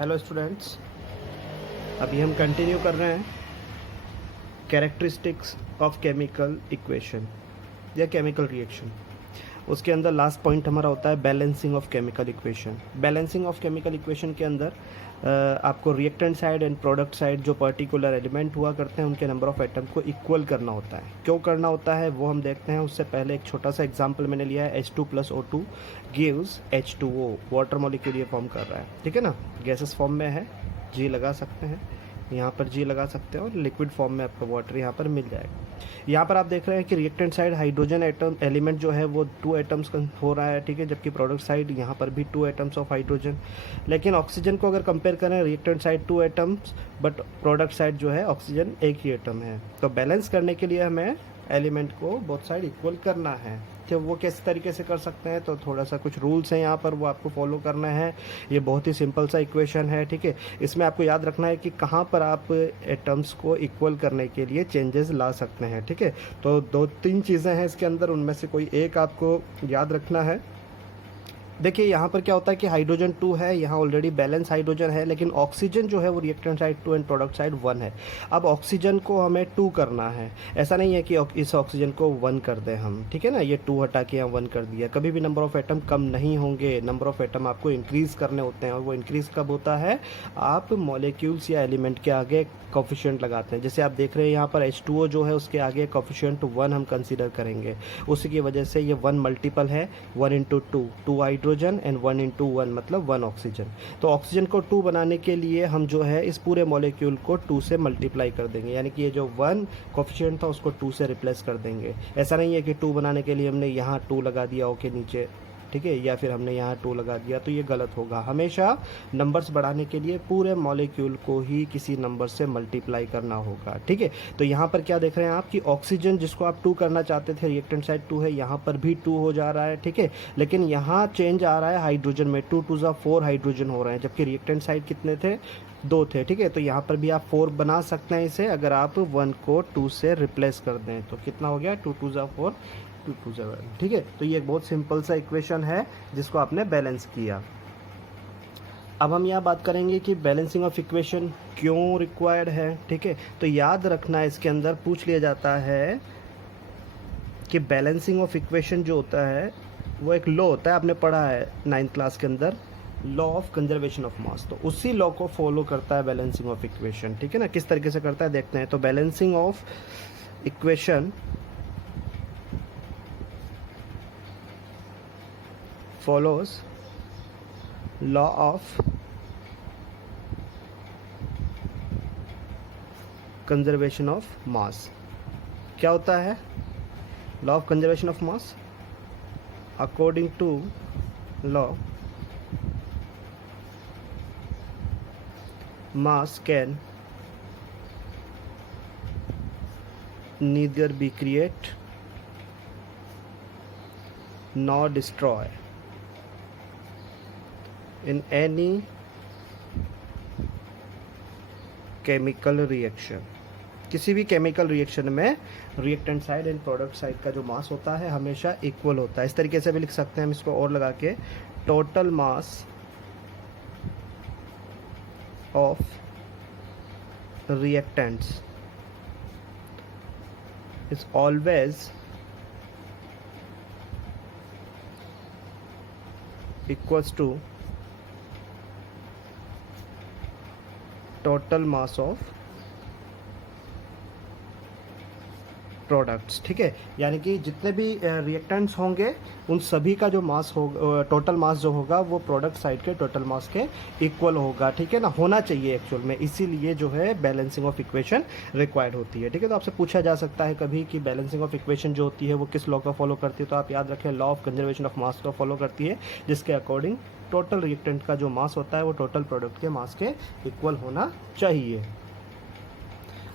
Hello students, अभी हम continue कर रहे हैं कैरेक्टरिस्टिक्स ऑफ केमिकल इक्वेशन या केमिकल रिएक्शन। उसके अंदर लास्ट पॉइंट हमारा होता है balancing of chemical equation. Balancing of chemical equation के अंदर आपको reactant side and product side जो पर्टिकुलर एलिमेंट हुआ करते हैं उनके नंबर ऑफ एटम को इक्वल करना होता है। क्यों करना होता है वो हम देखते हैं। उससे पहले एक छोटा सा एग्जांपल मैंने लिया है, H2 + O2 gives H2O। Water molecule ये फॉर्म कर रहा है, ठीक है ना। गैसेस फॉर्म में है, जी लगा सकते हैं, यहाँ पर जी लगा सकते हैं, और लिक्विड फॉर्म में आपका वाटर यहाँ पर मिल जाएगा। यहाँ पर आप देख रहे हैं कि reactant side hydrogen atom element जो है वो 2 एटम्स हो रहा है, ठीक है, जबकि प्रोडक्ट साइड यहाँ पर भी 2 एटम्स ऑफ हाइड्रोजन। लेकिन ऑक्सीजन को अगर कंपेयर करें, reactant side 2 atoms but product side जो है ऑक्सीजन एक ही एटम है। तो बैलेंस करने के लिए हमें एलिमेंट को बोथ साइड इक्वल करना है। तो वो किस तरीके से कर सकते हैं, तो थोड़ा सा कुछ रूल्स हैं यहाँ पर, वो आपको फॉलो करना है। ये बहुत ही सिंपल सा इक्वेशन है, ठीक है। इसमें आपको याद रखना है कि कहाँ पर आप एटम्स को इक्वल करने के लिए चेंजेस ला सकते हैं, ठीक है। तो 2-3 चीज़ें हैं इसके अंदर, उनमें से कोई एक आपको याद रखना है। देखिए यहाँ पर क्या होता है कि हाइड्रोजन 2 है, यहाँ ऑलरेडी बैलेंस हाइड्रोजन है, लेकिन ऑक्सीजन जो है वो reactant side 2 and product side 1 है। अब ऑक्सीजन को हमें 2 करना है, ऐसा नहीं है कि इस ऑक्सीजन को 1 कर दें हम, ठीक है ना। ये 2 हटा के यहाँ 1 कर दिया। कभी भी नंबर ऑफ एटम कम नहीं होंगे, नंबर ऑफ एटम आपको इंक्रीज़ करने होते हैं। और वो इंक्रीज़ कब होता है, आप मॉलिक्यूल्स या एलिमेंट के आगे कोफिशिएंट लगाते हैं। जैसे आप देख रहे हैं यहाँ पर H2O जो है उसके आगे कोफिशिएंट 1 हम कंसीडर करेंगे, उसी की वजह से ये 1 मल्टीपल है, 1 × 2, 2 हाइड्रोजन एंड 1 × 1 मतलब 1 ऑक्सीजन। तो ऑक्सीजन को 2 बनाने के लिए हम जो है इस पूरे मॉलिक्यूल को 2 से मल्टीप्लाई कर देंगे, यानी कि ये जो 1 कोफिशिएंट था उसको 2 से रिप्लेस कर देंगे। ऐसा नहीं है कि 2 बनाने के लिए हमने यहाँ 2 लगा दिया ओके नीचे, ठीक है, या फिर हमने यहाँ 2 लगा दिया, तो ये गलत होगा। हमेशा नंबर्स बढ़ाने के लिए पूरे मॉलिक्यूल को ही किसी नंबर से मल्टीप्लाई करना होगा, ठीक है। तो यहाँ पर क्या देख रहे हैं आप कि ऑक्सीजन जिसको आप 2 करना चाहते थे, रिएक्टेंट साइड 2 है, यहाँ पर भी 2 हो जा रहा है, ठीक है। लेकिन यहाँ चेंज आ रहा है हाइड्रोजन में, 2 × 2 = 4 हाइड्रोजन हो रहे हैं, जबकि रिएक्टेंट साइड कितने थे, 2 थे, ठीक है। तो यहाँ पर भी आप 4 बना सकते हैं इसे, अगर आप 1 को 2 से रिप्लेस कर दें तो कितना हो गया, 2 × 2 = 4, 2 × 2 = 1, ठीक है। तो ये एक बहुत सिंपल सा इक्वेशन है जिसको आपने बैलेंस किया। अब हम यहाँ बात करेंगे कि बैलेंसिंग ऑफ इक्वेशन क्यों रिक्वायर्ड है, ठीक है। तो याद रखना, इसके अंदर पूछ लिया जाता है कि बैलेंसिंग ऑफ इक्वेशन जो होता है वो एक लॉ होता है, आपने पढ़ा है 9th क्लास के अंदर, law of conservation of mass. तो उसी लॉ को फॉलो करता है बैलेंसिंग ऑफ इक्वेशन, ठीक है ना। किस तरीके से करता है देखते हैं। तो balancing of equation follows law of conservation of mass। क्या होता है law of conservation of mass? according to law, mass can neither be create nor destroy in any chemical reaction। किसी भी केमिकल रिएक्शन में reactant side and product side का जो मास होता है हमेशा इक्वल होता है। इस तरीके से भी लिख सकते हैं हम इसको और लगा के, total mass of reactants is always equals to total mass of products, ठीक है। यानी कि जितने भी रिएक्टेंट्स होंगे उन सभी का जो मास होगा, टोटल मास जो होगा वो प्रोडक्ट साइड के टोटल मास के इक्वल होगा, ठीक है ना, होना चाहिए एक्चुअल में। इसीलिए जो है बैलेंसिंग ऑफ इक्वेशन रिक्वायर्ड होती है, ठीक है। तो आपसे पूछा जा सकता है कभी कि बैलेंसिंग ऑफ इक्वेशन जो होती है वो किस लॉ का फॉलो करती है, तो आप याद रखें law of conservation of mass का फॉलो करती है, जिसके अकॉर्डिंग टोटल रिएक्टेंट का जो मास होता है वो टोटल प्रोडक्ट के मास के इक्वल होना चाहिए।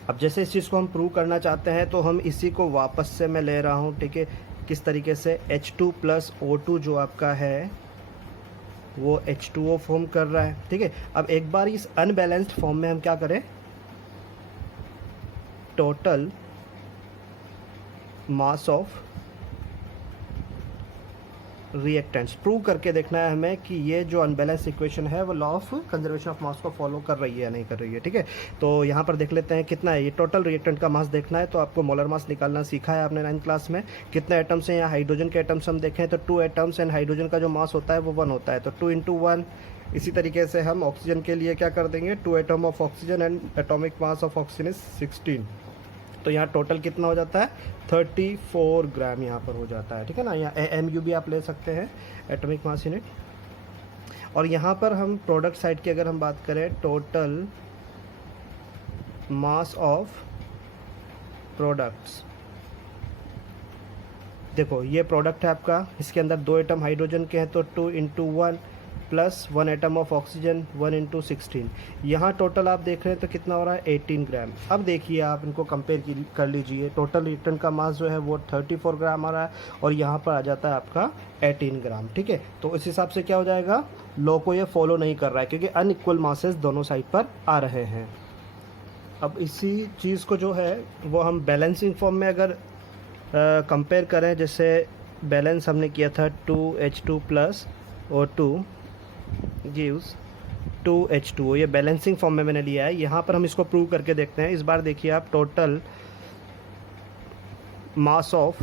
अब जैसे इस चीज़ को हम प्रूव करना चाहते हैं तो हम इसी को वापस से मैं ले रहा हूँ, ठीक है। किस तरीके से H2 + O2 जो आपका है वो H2O फॉर्म कर रहा है, ठीक है। अब एक बार इस अनबैलेंस्ड फॉर्म में हम क्या करें, total mass of reactants prove करके देखना है हमें कि ये जो अनबैलेंस इक्वेशन है वो law of conservation of mass को फॉलो कर रही है या नहीं कर रही है। ठीक है, तो यहाँ पर देख लेते हैं कितना है। ये टोटल रिएक्टेंट का मास देखना है, तो आपको मोलर मास निकालना सीखा है आपने 9th क्लास में। कितने एटम्स हैं, यहाँ हाइड्रोजन के एटम्स हम देखें तो 2 एटम्स एंड हाइड्रोजन का जो मास होता है वो 1 होता है, तो 2 × 1। इसी तरीके से हम ऑक्सीजन के लिए क्या कर देंगे, 2 atom of oxygen and atomic mass of oxygen is 16। तो यहाँ टोटल कितना हो जाता है, 34 ग्राम यहाँ पर हो जाता है। ठीक है ना, यहाँ AMU भी आप ले सकते हैं, एटॉमिक मास यूनिट। और यहाँ पर हम प्रोडक्ट साइड की अगर हम बात करें, टोटल मास ऑफ प्रोडक्ट्स, देखो ये प्रोडक्ट है आपका, इसके अंदर 2 एटम हाइड्रोजन के हैं तो 2 × 1 प्लस 1 एटम ऑफ ऑक्सीजन 1 × 16। यहाँ टोटल आप देख रहे हैं तो कितना हो रहा है, 18 ग्राम। अब देखिए आप इनको कंपेयर कर लीजिए, टोटल रिएक्टेंट का मास जो है वो 34 ग्राम आ रहा है और यहाँ पर आ जाता है आपका 18 ग्राम। ठीक है, तो इस हिसाब से क्या हो जाएगा, लॉ को ये फॉलो नहीं कर रहा है क्योंकि अनइक्वल मासेस दोनों साइड पर आ रहे हैं। अब इसी चीज़ को जो है वो हम बैलेंसिंग फॉर्म में अगर कंपेयर करें, जैसे बैलेंस हमने किया था 2H2 plus O2 gives 2H2O, ये बैलेंसिंग फॉर्म में मैंने लिया है। यहाँ पर हम इसको प्रूव करके देखते हैं। इस बार देखिए आप, टोटल मास ऑफ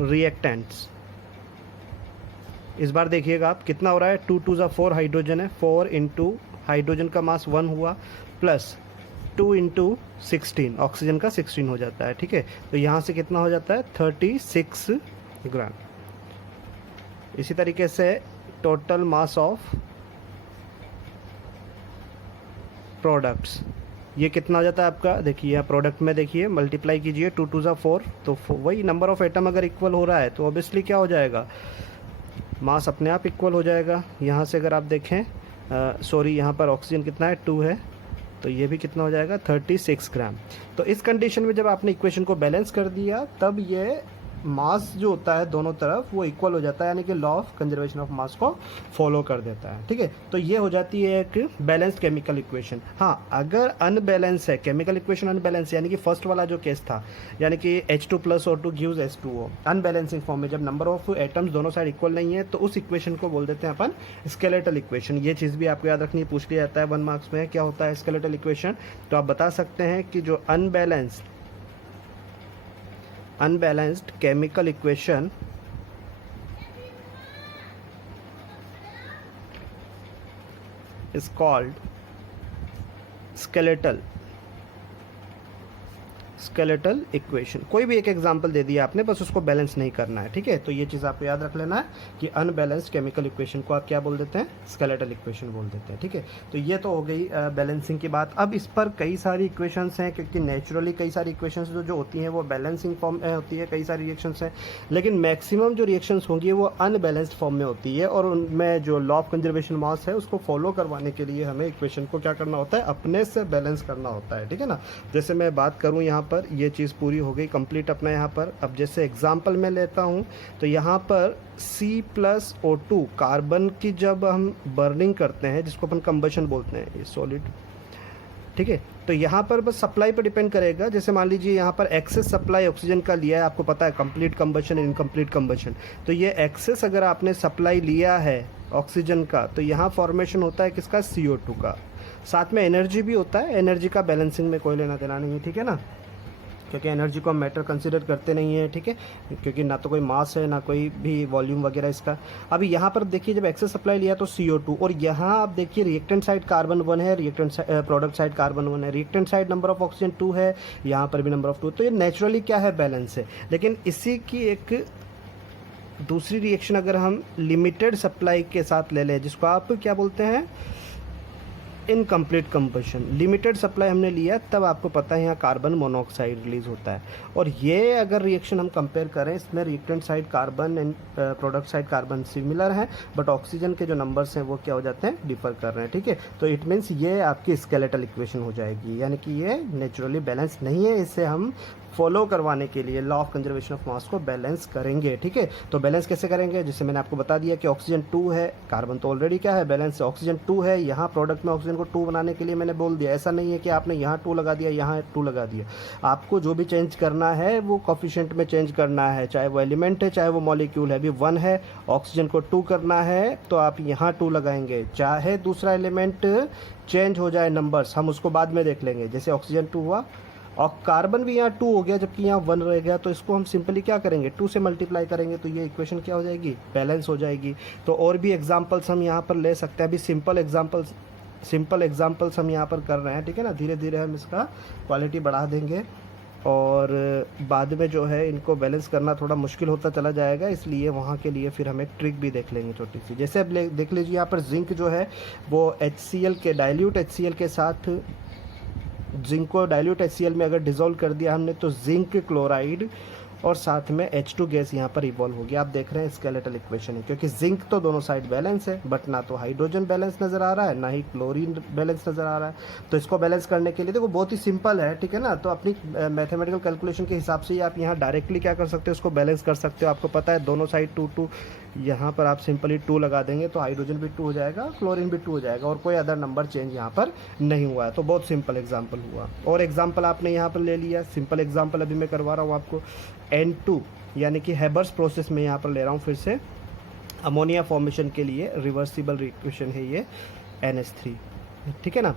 रिएक्टेंट्स, इस बार देखिएगा आप कितना हो रहा है, 2 × 2 = 4 हाइड्रोजन है, 4 × हाइड्रोजन का मास 1 हुआ प्लस 2 × 16 ऑक्सीजन का 16 हो जाता है। ठीक है, तो यहाँ से कितना हो जाता है, 36 ग्राम। इसी तरीके से टोटल मास ऑफ प्रोडक्ट्स, ये कितना हो जाता है आपका, देखिए यहाँ प्रोडक्ट में देखिए मल्टीप्लाई कीजिए, 2 × 2 = 4, तो वही नंबर ऑफ एटम अगर इक्वल हो रहा है तो ऑब्वियसली क्या हो जाएगा, मास अपने आप इक्वल हो जाएगा। यहाँ से अगर आप देखें, सॉरी यहाँ पर ऑक्सीजन कितना है, 2 है, तो ये भी कितना हो जाएगा, 36 ग्राम। तो इस कंडीशन में जब आपने इक्वेशन को बैलेंस कर दिया तब ये मास जो होता है दोनों तरफ वो इक्वल हो जाता है, यानी कि law of conservation of mass को फॉलो कर देता है। ठीक है, तो ये हो जाती है एक बैलेंस्ड केमिकल इक्वेशन। हाँ, अगर अनबैलेंस है केमिकल इक्वेशन, अनबैलेंस यानी कि फर्स्ट वाला जो केस था, यानी कि H2 + O2 gives H2O, unbalancing form में जब नंबर ऑफ एटम्स दोनों साइड इक्वल नहीं है तो उस इक्वेशन को बोल देते हैं अपन स्केलेटल इक्वेशन। ये चीज़ भी आपको याद रखनी, पूछ लिया जाता है 1 मार्क्स में, क्या होता है स्केलेटल इक्वेशन। तो आप बता सकते हैं कि जो unbalanced chemical equation is called skeletal equation. कोई भी एक एग्जांपल दे दिया आपने, बस उसको बैलेंस नहीं करना है। ठीक है, तो ये चीज़ आपको याद रख लेना है कि अनबैलेंस्ड केमिकल इक्वेशन को आप क्या बोल देते हैं, स्केलेटल इक्वेशन बोल देते हैं। ठीक है, तो ये तो हो गई बैलेंसिंग की बात। अब इस पर कई सारी इक्वेशंस हैं, क्योंकि नेचुरली कई सारी इक्वेशंस जो होती हैं वो बैलेंसिंग फॉर्म में होती है, कई सारी रिएक्शंस हैं, लेकिन मैक्सिमम जो रिएक्शंस होंगी वो अनबैलेंस्ड फॉर्म में होती है, और उनमें जो लॉ ऑफ कंजर्वेशन मास है उसको फॉलो करवाने के लिए हमें इक्वेशन को क्या करना होता है, अपने से बैलेंस करना होता है। ठीक है ना, जैसे मैं बात करूँ यहाँ पर, ये चीज़ पूरी हो गई कंप्लीट अपना यहाँ पर। अब जैसे एग्जांपल मैं लेता हूँ तो यहाँ पर C+O2 कार्बन की जब हम बर्निंग करते हैं, जिसको अपन कंबशन बोलते हैं, ये सॉलिड। ठीक है, तो यहाँ पर बस सप्लाई पर डिपेंड करेगा। जैसे मान लीजिए यहाँ पर एक्सेस सप्लाई ऑक्सीजन का लिया है, आपको पता है कंप्लीट कंबशन, इनकम्प्लीट कंबशन, तो ये एक्सेस अगर आपने सप्लाई लिया है ऑक्सीजन का, तो यहाँ फॉर्मेशन होता है किसका, CO2 का। साथ में एनर्जी भी होता है, एनर्जी का बैलेंसिंग में कोई लेना देना नहीं है। ठीक है ना, क्योंकि एनर्जी को हम मैटर कंसिडर करते नहीं है। ठीक है, क्योंकि ना तो कोई मास है ना कोई भी वॉल्यूम वगैरह इसका। अभी यहाँ पर देखिए जब एक्सेस सप्लाई लिया तो CO2, और यहाँ आप देखिए रिएक्टेंट साइड कार्बन 1 है, प्रोडक्ट साइड कार्बन 1 है, reactant side number of oxygen 2 है, यहाँ पर भी नंबर ऑफ 2, तो ये नेचुरली क्या है, बैलेंस है। लेकिन इसी की एक दूसरी रिएक्शन अगर हम लिमिटेड सप्लाई के साथ ले लें, जिसको आप क्या बोलते हैं, इनकम्प्लीट कंबशन, लिमिटेड सप्लाई हमने लिया, तब आपको पता है यहाँ कार्बन मोनोऑक्साइड रिलीज होता है। और ये अगर रिएक्शन हम कंपेयर करें, इसमें reactant side carbon and product side carbon similar हैं, बट ऑक्सीजन के जो नंबर्स हैं वो क्या हो जाते हैं, डिफर कर रहे हैं। ठीक है, तो इट मीन्स ये आपकी स्केलेटल इक्वेशन हो जाएगी, यानी कि ये नेचुरली बैलेंस नहीं है। इससे हम फॉलो करवाने के लिए law of conservation of mass को बैलेंस करेंगे। ठीक है, तो बैलेंस कैसे करेंगे, जैसे मैंने आपको बता दिया कि ऑक्सीजन 2 है, कार्बन तो ऑलरेडी क्या है, बैलेंस ऑक्सीजन 2 है, यहाँ प्रोडक्ट में ऑक्सीजन को 2 बनाने के लिए मैंने बोल दिया। ऐसा नहीं है कि आपने यहाँ 2 लगा दिया, यहाँ 2 लगा दिया। आपको जो भी चेंज करना है वो कोफिशिएंट में चेंज करना है, चाहे वो एलिमेंट है चाहे वो मॉलिक्यूल है। अभी 1 है, ऑक्सीजन को 2 करना है तो आप यहाँ 2 लगाएंगे। चाहे दूसरा एलिमेंट चेंज हो जाए नंबर्स, हम उसको बाद में देख लेंगे। जैसे ऑक्सीजन 2 हुआ और कार्बन भी यहाँ 2 हो गया जबकि यहाँ 1 रह गया, तो इसको हम सिंपली क्या करेंगे, 2 से मल्टीप्लाई करेंगे तो ये इक्वेशन क्या हो जाएगी, बैलेंस हो जाएगी। तो और भी एग्जांपल्स हम यहाँ पर ले सकते हैं। अभी सिंपल एग्जांपल्स हम यहाँ पर कर रहे हैं, ठीक है ना। धीरे धीरे हम इसका क्वालिटी बढ़ा देंगे और बाद में जो है इनको बैलेंस करना थोड़ा मुश्किल होता चला जाएगा, इसलिए वहाँ के लिए फिर हम एक ट्रिक भी देख लेंगे छोटी सी। जैसे अब देख लीजिए यहाँ पर जिंक जो है वो HCl के डाइल्यूट HCl के साथ, जिंक को डाइल्यूट HCl में अगर डिज़ोल्व कर दिया हमने तो जिंक क्लोराइड और साथ में H2 गैस यहाँ पर इवॉल्व हो गया। आप देख रहे हैं स्केलेटल इक्वेशन है, क्योंकि जिंक तो दोनों साइड बैलेंस है, बट ना तो हाइड्रोजन बैलेंस नज़र आ रहा है ना ही क्लोरीन बैलेंस नज़र आ रहा है। तो इसको बैलेंस करने के लिए देखो बहुत ही सिंपल है, ठीक है ना। तो अपनी मैथमेटिकल कैलकुलेशन के हिसाब से ही आप यहाँ डायरेक्टली क्या कर सकते हो, उसको बैलेंस कर सकते हो। आपको पता है दोनों साइड 2 यहाँ पर आप सिंपली 2 लगा देंगे तो हाइड्रोजन भी 2 हो जाएगा, क्लोरीन भी 2 हो जाएगा और कोई अदर नंबर चेंज यहाँ पर नहीं हुआ है। तो बहुत सिंपल एग्जाम्पल हुआ। और एग्जाम्पल आपने यहाँ पर ले लिया, सिंपल एग्जाम्पल अभी मैं करवा रहा हूँ आपको। N2 यानी कि हैबर्स प्रोसेस में यहाँ पर ले रहा हूँ फिर से, अमोनिया फॉर्मेशन के लिए रिवर्सिबल रिएक्शन है ये NH3, ठीक है ना।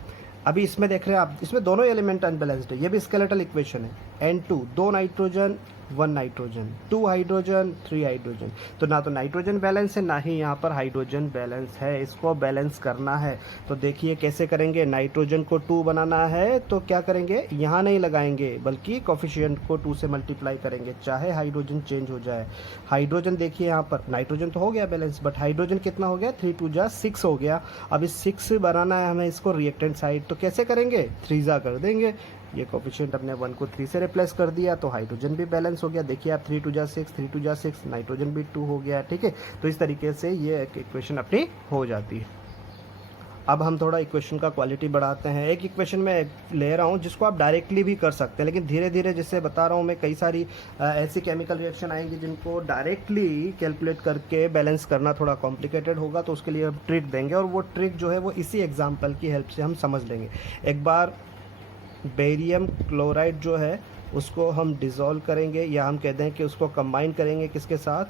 अभी इसमें देख रहे हैं आप, इसमें दोनों एलिमेंट अनबैलेंस्ड है, ये भी स्केलेटल इक्वेशन है। N2 2 nitrogen 1 nitrogen, 2 hydrogen 3 hydrogen. तो ना तो नाइट्रोजन बैलेंस है ना ही यहाँ पर हाइड्रोजन बैलेंस है, इसको बैलेंस करना है। तो देखिए कैसे करेंगे, नाइट्रोजन को 2 बनाना है तो क्या करेंगे, यहाँ नहीं लगाएंगे बल्कि कोफिशिएंट को 2 से मल्टीप्लाई करेंगे, चाहे हाइड्रोजन चेंज हो जाए। हाइड्रोजन देखिए यहाँ पर, नाइट्रोजन तो हो गया बैलेंस बट हाइड्रोजन कितना हो गया, 3 2 6 हो गया। अब इस 6 बनाना है हमें इसको रिएक्टेंट साइड, तो कैसे करेंगे, 3 कर देंगे। ये कोफिशिएंट अपने 1 को 3 से रिप्लेस कर दिया तो हाइड्रोजन भी बैलेंस हो गया। देखिए आप 3 2 6, 3 2 6, नाइट्रोजन भी 2 हो गया, ठीक है। तो इस तरीके से ये एक इक्वेशन अपनी हो जाती है। अब हम थोड़ा इक्वेशन का क्वालिटी बढ़ाते हैं। एक इक्वेशन में ले रहा हूँ जिसको आप डायरेक्टली भी कर सकते हैं, लेकिन धीरे धीरे जिससे बता रहा हूँ मैं, कई सारी ऐसी केमिकल रिएक्शन आएंगी जिनको डायरेक्टली कैलकुलेट करके बैलेंस करना थोड़ा कॉम्प्लिकेटेड होगा, तो उसके लिए हम ट्रिक देंगे और वो ट्रिक जो है वो इसी एग्जाम्पल की हेल्प से हम समझ लेंगे। एक बार बेरियम क्लोराइड जो है उसको हम डिज़ोल्व करेंगे, या हम कहते हैं कि उसको कंबाइन करेंगे किसके साथ,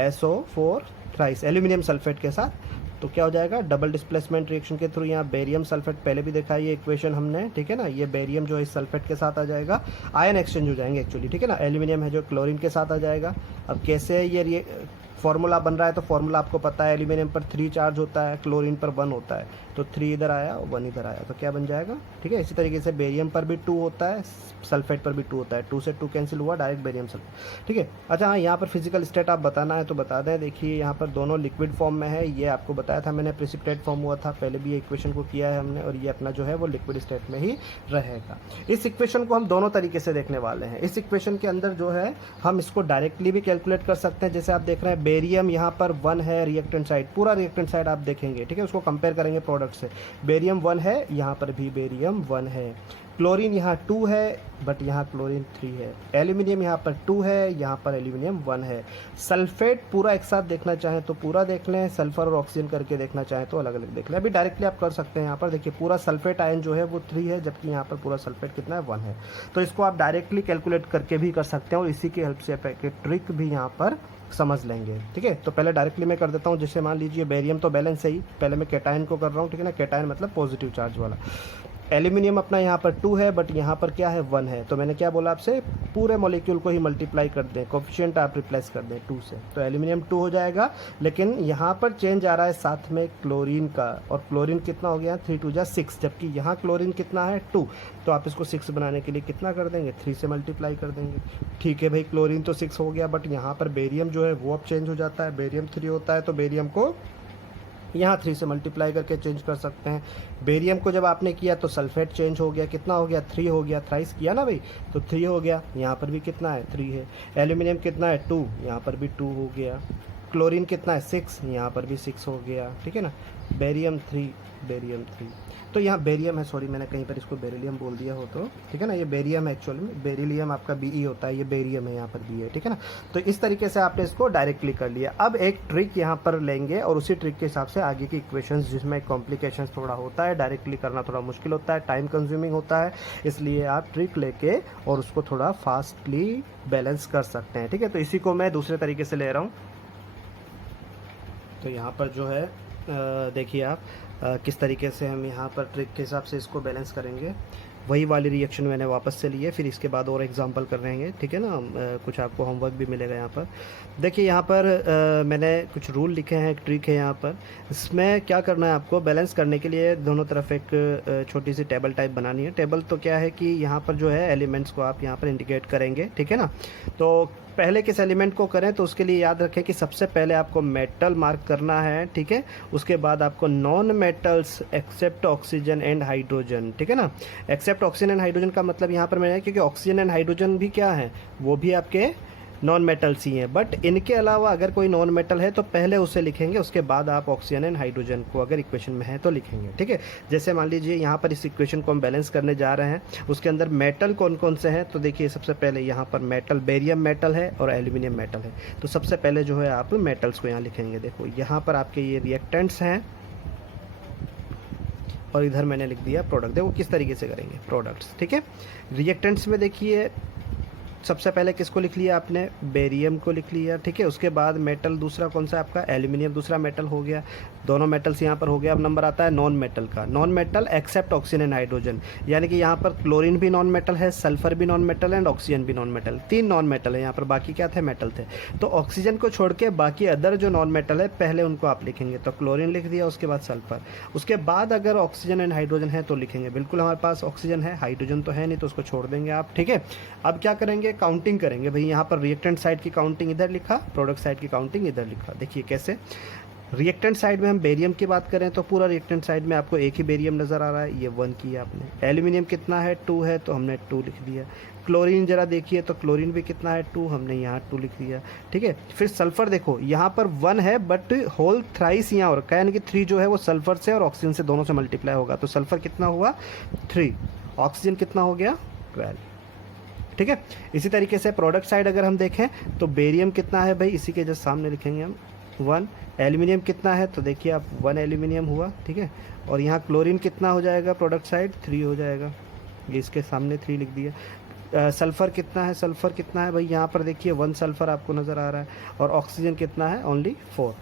SO4 थ्राइस एल्यूमिनियम सल्फेट के साथ। तो क्या हो जाएगा, डबल डिस्प्लेसमेंट रिएक्शन के थ्रू, यहाँ बेरियम सल्फेट पहले भी देखा ये इक्वेशन हमने, ठीक है ना। ये बेरियम जो है इस सल्फेट के साथ आ जाएगा, आयन एक्सचेंज हो जाएंगे एक्चुअली, ठीक है ना। एल्यूमिनियम है जो क्लोरीन के साथ आ जाएगा। अब कैसे ये फॉर्मूला बन रहा है, तो फॉर्मूला आपको पता है, एल्यूमिनियम पर 3 चार्ज होता है, क्लोरीन पर 1 होता है, तो 3 इधर आया और 1 इधर आया, तो क्या बन जाएगा, ठीक है। इसी तरीके से बेरियम पर भी 2 होता है, सल्फेट पर भी 2 होता है, 2 से 2 कैंसिल हुआ, डायरेक्ट बेरियम सल्फेट, ठीक है। अच्छा हाँ, यहाँ पर फिजिकल स्टेट आप बताना है तो बता दें। देखिए यहाँ पर दोनों लिक्विड फॉर्म में है, ये आपको बताया था मैंने, प्रेसिपिटेट फॉर्म हुआ था पहले भी, ये इक्वेशन को किया है हमने, और ये अपना जो है वो लिक्विड स्टेट में ही रहेगा। इस इक्वेशन को हम दोनों तरीके से देखने वाले हैं। इस इक्वेशन के अंदर जो है हम इसको डायरेक्टली भी कैलकुलेट कर सकते हैं। जैसे आप देख रहे हैं बेरियम यहाँ पर 1 है, रिएक्टेंट साइड, पूरा रिएक्टेंट साइड आप देखेंगे, ठीक है, उसको कंपेयर करेंगे प्रोडक्ट से। बेरियम 1 है, यहाँ पर भी बेरियम 1 है। क्लोरीन यहाँ 2 है बट यहाँ क्लोरीन 3 है। एल्यूमिनियम यहाँ पर 2 है, यहाँ पर एल्यूमिनियम 1 है। सल्फेट पूरा एक साथ देखना चाहें तो पूरा देख लें, सल्फर और ऑक्सीजन करके देखना चाहें तो अलग अलग देख लें। अभी डायरेक्टली आप कर सकते हैं। यहाँ पर देखिए पूरा सल्फेट आयन जो है वो 3 है, जबकि यहाँ पर पूरा सल्फेट कितना है, 1 है। तो इसको आप डायरेक्टली कैलकुलेट करके भी कर सकते हैं और इसी की हेल्प से ट्रिक भी यहाँ पर समझ लेंगे, ठीक है। तो पहले डायरेक्टली मैं कर देता हूँ। जैसे मान लीजिए बेरियम तो बैलेंस है ही, पहले मैं कैटायन को कर रहा हूँ, ठीक है ना। कैटायन मतलब पॉजिटिव चार्ज वाला। एल्यूमिनियम अपना यहाँ पर 2 है बट यहाँ पर क्या है, 1 है। तो मैंने क्या बोला आपसे, पूरे मॉलिक्यूल को ही मल्टीप्लाई कर दें, कोफिशिएंट आप रिप्लेस कर दें 2 से, तो एल्यूमिनियम 2 हो जाएगा। लेकिन यहाँ पर चेंज आ रहा है साथ में क्लोरीन का, और क्लोरीन कितना हो गया, 3 2 6, जबकि यहाँ क्लोरीन कितना है, 2। तो आप इसको 6 बनाने के लिए कितना कर देंगे, 3 से मल्टीप्लाई कर देंगे। ठीक है भाई, क्लोरीन तो 6 हो गया, बट यहाँ पर बेरियम जो है वो अब चेंज हो जाता है, बेरियम 3 होता है, तो बेरियम को यहाँ 3 से मल्टीप्लाई करके चेंज कर सकते हैं। बेरियम को जब आपने किया तो सल्फेट चेंज हो गया, कितना हो गया, 3 हो गया, थ्राइस किया ना भाई, तो 3 हो गया। यहाँ पर भी कितना है, 3 है। एल्यूमिनियम कितना है, 2, यहाँ पर भी 2 हो गया। क्लोरीन कितना है, 6, यहाँ पर भी 6 हो गया, ठीक है ना। बेरियम 3, बेरियम 3, तो यहाँ बेरियम है, सॉरी मैंने कहीं पर इसको बेरिलियम बोल दिया हो तो ठीक है ना, ये बेरियम है एक्चुअली में, बेरिलियम आपका Be होता है, ये बेरियम है, यहाँ पर बी है, ठीक है ना। तो इस तरीके से आपने इसको डायरेक्टली कर लिया। अब एक ट्रिक यहाँ पर लेंगे और उसी ट्रिक के हिसाब से आगे की इक्वेशंस जिसमें कॉम्प्लिकेशंस थोड़ा होता है, डायरेक्टली करना थोड़ा मुश्किल होता है, टाइम कंज्यूमिंग होता है, इसलिए आप ट्रिक लेके और उसको थोड़ा फास्टली बैलेंस कर सकते हैं, ठीक है। तो इसी को मैं दूसरे तरीके से ले रहा हूँ। तो यहाँ पर जो है देखिए आप किस तरीके से हम यहाँ पर ट्रिक के हिसाब से इसको बैलेंस करेंगे। वही वाली रिएक्शन मैंने वापस से लिए, फिर इसके बाद और एग्जांपल कर रहे हैं, ठीक है ना। कुछ आपको होमवर्क भी मिलेगा यहाँ पर। देखिए यहाँ पर मैंने कुछ रूल लिखे हैं, एक ट्रिक है यहाँ पर। इसमें क्या करना है आपको, बैलेंस करने के लिए दोनों तरफ एक छोटी सी टेबल टाइप बनानी है। टेबल तो क्या है कि यहाँ पर जो है एलिमेंट्स को आप यहाँ पर इंडिकेट करेंगे, ठीक है ना। तो पहले किस एलिमेंट को करें तो उसके लिए याद रखें कि सबसे पहले आपको मेटल मार्क करना है, ठीक है। उसके बाद आपको non metals accept oxygen and hydrogen, ठीक है ना। एक्सेप्ट ऑक्सीजन एंड हाइड्रोजन का मतलब यहाँ पर मैंने, क्योंकि ऑक्सीजन एंड हाइड्रोजन भी क्या है, वो भी आपके नॉन मेटल्स ही हैं, बट इनके अलावा अगर कोई नॉन मेटल है तो पहले उसे लिखेंगे, उसके बाद आप ऑक्सीजन एंड हाइड्रोजन को अगर इक्वेशन में है तो लिखेंगे, ठीक है। जैसे मान लीजिए यहाँ पर इस इक्वेशन को हम बैलेंस करने जा रहे हैं, उसके अंदर मेटल कौन कौन से हैं, तो देखिए सबसे पहले यहाँ पर मेटल, बेरियम मेटल है और एल्यूमिनियम मेटल है। तो सबसे पहले जो है आप मेटल्स को यहाँ लिखेंगे। देखो यहाँ पर आपके ये रिएक्टेंट्स हैं और इधर मैंने लिख दिया प्रोडक्ट। देखो किस तरीके से करेंगे प्रोडक्ट्स, ठीक है। रिएक्टेंट्स में देखिए सबसे पहले किसको लिख लिया आपने, बेरियम को लिख लिया, ठीक है। उसके बाद मेटल दूसरा कौन सा आपका, एल्यूमिनियम दूसरा मेटल हो गया, दोनों मेटल्स यहाँ पर हो गया। अब नंबर आता है नॉन मेटल का, non metal except oxygen and hydrogen, यानी कि यहाँ पर क्लोरीन भी नॉन मेटल है, सल्फर भी नॉन मेटल एंड ऑक्सीजन भी नॉन मेटल, 3 नॉन मेटल है यहाँ पर, बाकी क्या थे, मेटल थे। तो ऑक्सीजन को छोड़ के बाकी अदर जो नॉन मेटल है पहले उनको आप लिखेंगे। तो क्लोरीन लिख दिया, उसके बाद सल्फर, उसके बाद अगर ऑक्सीजन एंड हाइड्रोजन है तो लिखेंगे। बिल्कुल हमारे पास ऑक्सीजन है, हाइड्रोजन तो है नहीं, तो उसको छोड़ देंगे आप, ठीक है। अब क्या करेंगे, काउंटिंग करेंगे भाई। यहाँ पर रिएक्टेंट साइड की काउंटिंग इधर लिखा, प्रोडक्ट साइड की काउंटिंग इधर लिखा। देखिए कैसे, रिएक्टेंट साइड में हम बेरियम की बात करें तो पूरा रिएक्टेंट साइड में आपको एक ही बेरियम नज़र आ रहा है, ये 1 किया आपने। एल्यूमिनियम कितना है, 2 है, तो हमने 2 लिख दिया। क्लोरीन जरा देखिए तो क्लोरीन भी कितना है, 2, हमने यहाँ 2 लिख दिया, ठीक है। फिर सल्फर देखो यहाँ पर 1 है बट होल थ्राइस यहाँ और यानी कि 3 जो है वो सल्फर से और ऑक्सीजन से दोनों से मल्टीप्लाई होगा, तो सल्फर कितना हुआ 3, ऑक्सीजन कितना हो गया 12, ठीक है। इसी तरीके से प्रोडक्ट साइड अगर हम देखें तो बेरियम कितना है भाई, इसी के जस्ट सामने लिखेंगे हम 1। एल्यूमिनियम कितना है तो देखिए आप 1 एल्यूमिनियम हुआ, ठीक है। और यहाँ क्लोरीन कितना हो जाएगा प्रोडक्ट साइड, 3 हो जाएगा, ये इसके सामने 3 लिख दिया। सल्फ़र कितना है, सल्फ़र कितना है भाई, यहाँ पर देखिए 1 सल्फ़र आपको नज़र आ रहा है। और ऑक्सीजन कितना है, ओनली 4।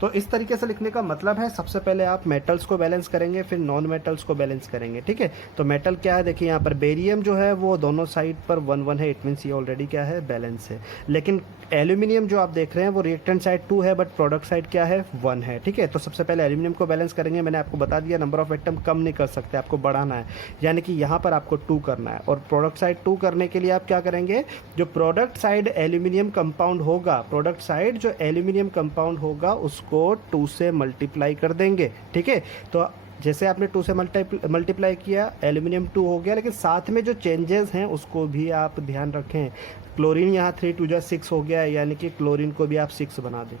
तो इस तरीके से लिखने का मतलब है सबसे पहले आप मेटल्स को बैलेंस करेंगे, फिर नॉन मेटल्स को बैलेंस करेंगे, ठीक है। तो मेटल क्या है, देखिए यहाँ पर बेरियम जो है वो दोनों साइड पर 1-1 है, इट मीन्स ये ऑलरेडी क्या है, बैलेंस है। लेकिन एल्यूमिनियम जो आप देख रहे हैं वो रिएक्टेंट साइड 2 है बट प्रोडक्ट साइड क्या है, 1 है, ठीक है। तो सबसे पहले एल्यूमिनियम को बैलेंस करेंगे। मैंने आपको बता दिया नंबर ऑफ एटम कम नहीं कर सकते, आपको बढ़ाना है, यानी कि यहाँ पर आपको 2 करना है। और प्रोडक्ट साइड 2 करने के लिए आप क्या करेंगे, जो प्रोडक्ट साइड एल्यूमिनियम कंपाउंड होगा, प्रोडक्ट साइड जो एल्यूमिनियम कंपाउंड होगा उसको 2 से मल्टीप्लाई कर देंगे, ठीक है। तो जैसे आपने 2 से मल्टीप्लाई किया, एल्यूमिनियम 2 हो गया, लेकिन साथ में जो चेंजेस हैं उसको भी आप ध्यान रखें। क्लोरीन यहाँ 3 2 जा 6 हो गया, यानी कि क्लोरीन को भी आप 6 बना दें।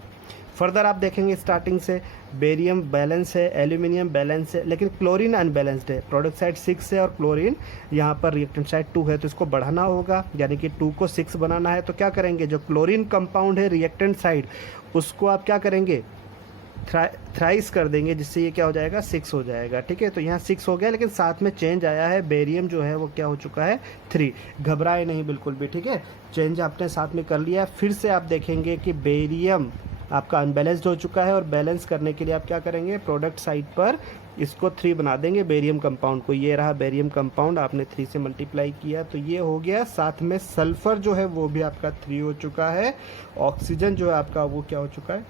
फर्दर आप देखेंगे स्टार्टिंग से बेरियम बैलेंस है, एल्यूमिनियम बैलेंस है, लेकिन क्लोरीन अनबैलेंस्ड है। प्रोडक्ट साइड 6 है और क्लोरीन यहाँ पर रिएक्टेंट साइड 2 है, तो इसको बढ़ाना होगा, यानी कि 2 को 6 बनाना है। तो क्या करेंगे, जो क्लोरीन कंपाउंड है रिएक्टेंट साइड उसको आप क्या करेंगे, थ्राइस कर देंगे, जिससे ये क्या हो जाएगा, 6 हो जाएगा, ठीक है। तो यहाँ 6 हो गया, लेकिन साथ में चेंज आया है, बेरियम जो है वो क्या हो चुका है, 3। घबराए नहीं बिल्कुल भी, ठीक है। चेंज आपने साथ में कर लिया। फिर से आप देखेंगे कि बेरियम आपका अनबैलेंस्ड हो चुका है और बैलेंस करने के लिए आप क्या करेंगे, प्रोडक्ट साइड पर इसको 3 बना देंगे बेरियम कंपाउंड को। ये रहा बेरियम कंपाउंड, आपने 3 से मल्टीप्लाई किया तो ये हो गया। साथ में सल्फर जो है वो भी आपका 3 हो चुका है। ऑक्सीजन जो है आपका वो क्या हो चुका है,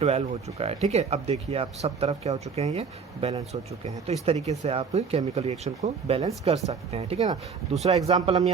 12 हो चुका है, ठीक है। अब देखिए आप सब तरफ क्या हो चुके हैं, ये बैलेंस हो चुके हैं। तो इस तरीके से आप केमिकल रिएक्शन को बैलेंस कर सकते हैं, ठीक है ना। दूसरा एग्जांपल हम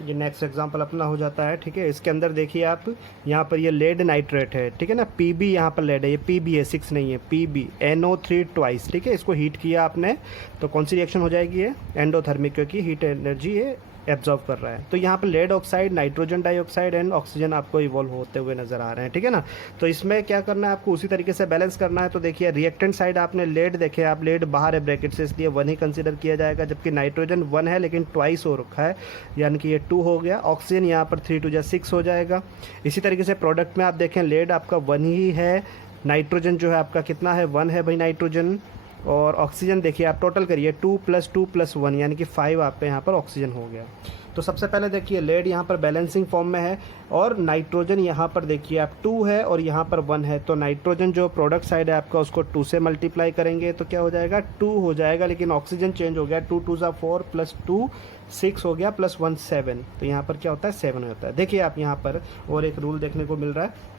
ये नेक्स्ट एग्जांपल अपना हो जाता है, ठीक है। इसके अंदर देखिए आप, यहाँ पर ये लेड नाइट्रेट है, ठीक है ना। पीबी यहाँ पर लेड है, ये पीबी है, 6 नहीं है, पीबी NO3 ट्वाइस, ठीक है। इसको हीट किया आपने तो कौन सी रिएक्शन हो जाएगी, ये एंडोथर्मिक, क्योंकि हीट एनर्जी ये एब्जॉर्ब कर रहा है। तो यहाँ पर lead oxide, nitrogen dioxide and oxygen आपको इवॉल्व होते हुए नजर आ रहे हैं, ठीक है ना। तो इसमें क्या करना है आपको, उसी तरीके से बैलेंस करना है। तो देखिए रिएक्टेंट साइड आपने लेड देखे, आप लेड बाहर है ब्रैकेट से, इसलिए 1 ही कंसिडर किया जाएगा, जबकि नाइट्रोजन 1 है लेकिन ट्वाइस हो रखा है, यानी कि ये 2 हो गया। ऑक्सीजन यहाँ पर 3 2 6 हो जाएगा। इसी तरीके से प्रोडक्ट में आप देखें लेड आपका 1 ही है, नाइट्रोजन जो है आपका कितना है, 1 है भाई नाइट्रोजन, और ऑक्सीजन देखिए आप टोटल करिए 2 + 2 + 1 यानी कि 5 आपका यहाँ पर ऑक्सीजन हो गया। तो सबसे पहले देखिए लेड यहाँ पर बैलेंसिंग फॉर्म में है, और नाइट्रोजन यहाँ पर देखिए आप 2 है और यहाँ पर 1 है। तो नाइट्रोजन जो प्रोडक्ट साइड है आपका उसको 2 से मल्टीप्लाई करेंगे तो क्या हो जाएगा, 2 हो जाएगा, लेकिन ऑक्सीजन चेंज हो गया, 2 2 4 + 2 6 हो गया, +1 7। तो यहाँ पर क्या होता है, 7 होता है। देखिए आप यहाँ पर और एक रूल देखने को मिल रहा है,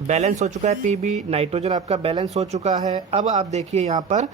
बैलेंस हो चुका है पीबी, नाइट्रोजन आपका बैलेंस हो चुका है। अब आप देखिए यहाँ पर,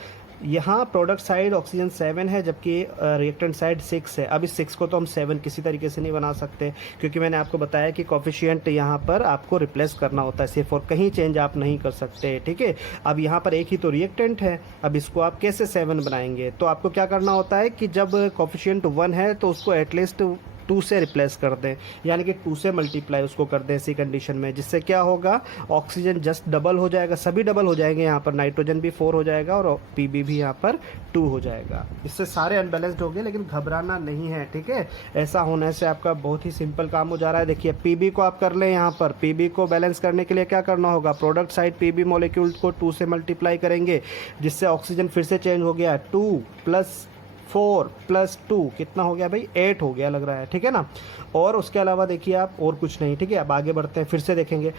यहाँ प्रोडक्ट साइड ऑक्सीजन 7 है जबकि रिएक्टेंट साइड 6 है। अब इस 6 को तो हम 7 किसी तरीके से नहीं बना सकते, क्योंकि मैंने आपको बताया कि कॉफिशिएंट यहाँ पर आपको रिप्लेस करना होता है सिर्फ, और कहीं चेंज आप नहीं कर सकते, ठीक है। अब यहाँ पर एक ही तो रिएक्टेंट है, अब इसको आप कैसे 7 बनाएंगे। तो आपको क्या करना होता है कि जब कॉफिशिएंट 1 है तो उसको एटलीस्ट 2 से रिप्लेस कर दें, यानी कि 2 से मल्टीप्लाई उसको कर दें इसी कंडीशन में, जिससे क्या होगा, ऑक्सीजन जस्ट डबल हो जाएगा, सभी डबल हो जाएंगे, यहाँ पर नाइट्रोजन भी 4 हो जाएगा और पीबी भी यहाँ पर 2 हो जाएगा। इससे सारे अनबैलेंस्ड हो गए, लेकिन घबराना नहीं है, ठीक है। ऐसा होने से आपका बहुत ही सिंपल काम हो जा रहा है। देखिए पीबी को आप कर लें, यहाँ पर पीबी को बैलेंस करने के लिए क्या करना होगा, प्रोडक्ट साइड पीबी मॉलिक्यूल को 2 से मल्टीप्लाई करेंगे, जिससे ऑक्सीजन फिर से चेंज हो गया, 2 + 4 + 2 कितना हो गया भाई, 8 हो गया लग रहा है, ठीक है ना। और उसके अलावा देखिए आप और कुछ नहीं, ठीक है। अब आगे बढ़ते हैं, फिर से देखेंगे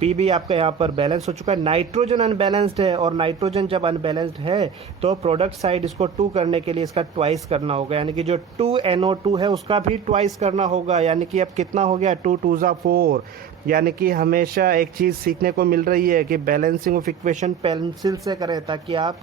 पीबी आपका यहाँ पर बैलेंस हो चुका है, नाइट्रोजन अनबैलेंस्ड है, और नाइट्रोजन जब अनबैलेंस्ड है तो प्रोडक्ट साइड इसको 2 करने के लिए इसका ट्वाइस करना होगा, यानी कि जो 2NO2 है उसका भी ट्वाइस करना होगा, यानी कि अब कितना हो गया, 2 2 4। यानी कि हमेशा एक चीज़ सीखने को मिल रही है कि बैलेंसिंग ऑफ इक्वेशन पेंसिल से करें, ताकि आप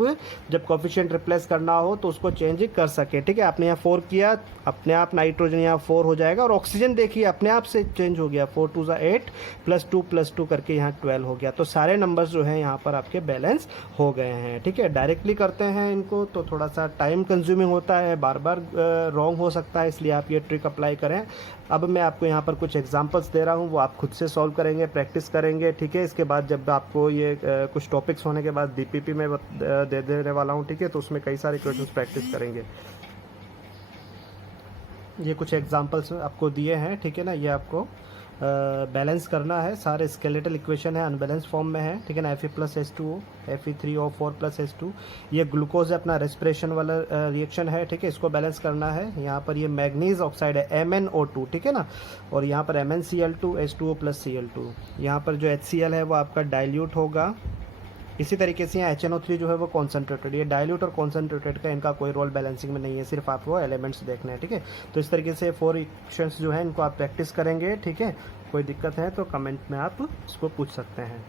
जब कोफिशिएंट रिप्लेस करना हो तो उसको चेंज कर सके, ठीक है। आपने यहाँ 4 किया, अपने आप नाइट्रोजन यहाँ 4 हो जाएगा, और ऑक्सीजन देखिए अपने आप से चेंज हो गया, 4 2 8 + 2 + 2 करके यहाँ 12 हो गया। तो सारे नंबर्स जो हैं यहाँ पर आपके बैलेंस हो गए हैं, ठीक है। डायरेक्टली करते हैं इनको तो थोड़ा सा टाइम कंज्यूमिंग होता है, बार बार रॉन्ग हो सकता है, इसलिए आप ये ट्रिक अप्लाई करें। अब मैं आपको यहाँ पर कुछ एग्जांपल्स दे रहा हूँ, वो आप खुद से सॉल्व करेंगे, प्रैक्टिस करेंगे, ठीक है। इसके बाद जब आपको ये कुछ टॉपिक्स होने के बाद DPP में दे देने वाला हूँ, ठीक है, तो उसमें कई सारे क्वेश्चंस प्रैक्टिस करेंगे। ये कुछ एग्जांपल्स आपको दिए हैं, ठीक है ना। ये आपको बैलेंस करना है, सारे स्केलेटल इक्वेशन है, अनबैलेंस फॉर्म में है, ठीक है ना। Fe + H2O, Fe3O4 + H2, ये ग्लूकोज है अपना रेस्पिरेशन वाला रिएक्शन है, ठीक है। इसको बैलेंस करना है। यहाँ पर ये मैग्नीज ऑक्साइड है MnO2, ठीक है ना, और यहाँ पर MnCl2 H2O + Cl2। यहाँ पर जो HCl है वो आपका डाइल्यूट होगा। इसी तरीके से यहाँ HNO3 जो है वो कॉन्सेंट्रेटेड, ये डाइल्यूट और कॉन्सेंट्रेटेड का इनका कोई रोल बैलेंसिंग में नहीं है, सिर्फ आपको एलिमेंट्स देखने हैं, ठीक है। तो इस तरीके से 4 इक्वेशंस जो है इनको आप प्रैक्टिस करेंगे, ठीक है। कोई दिक्कत है तो कमेंट में आप इसको पूछ सकते हैं।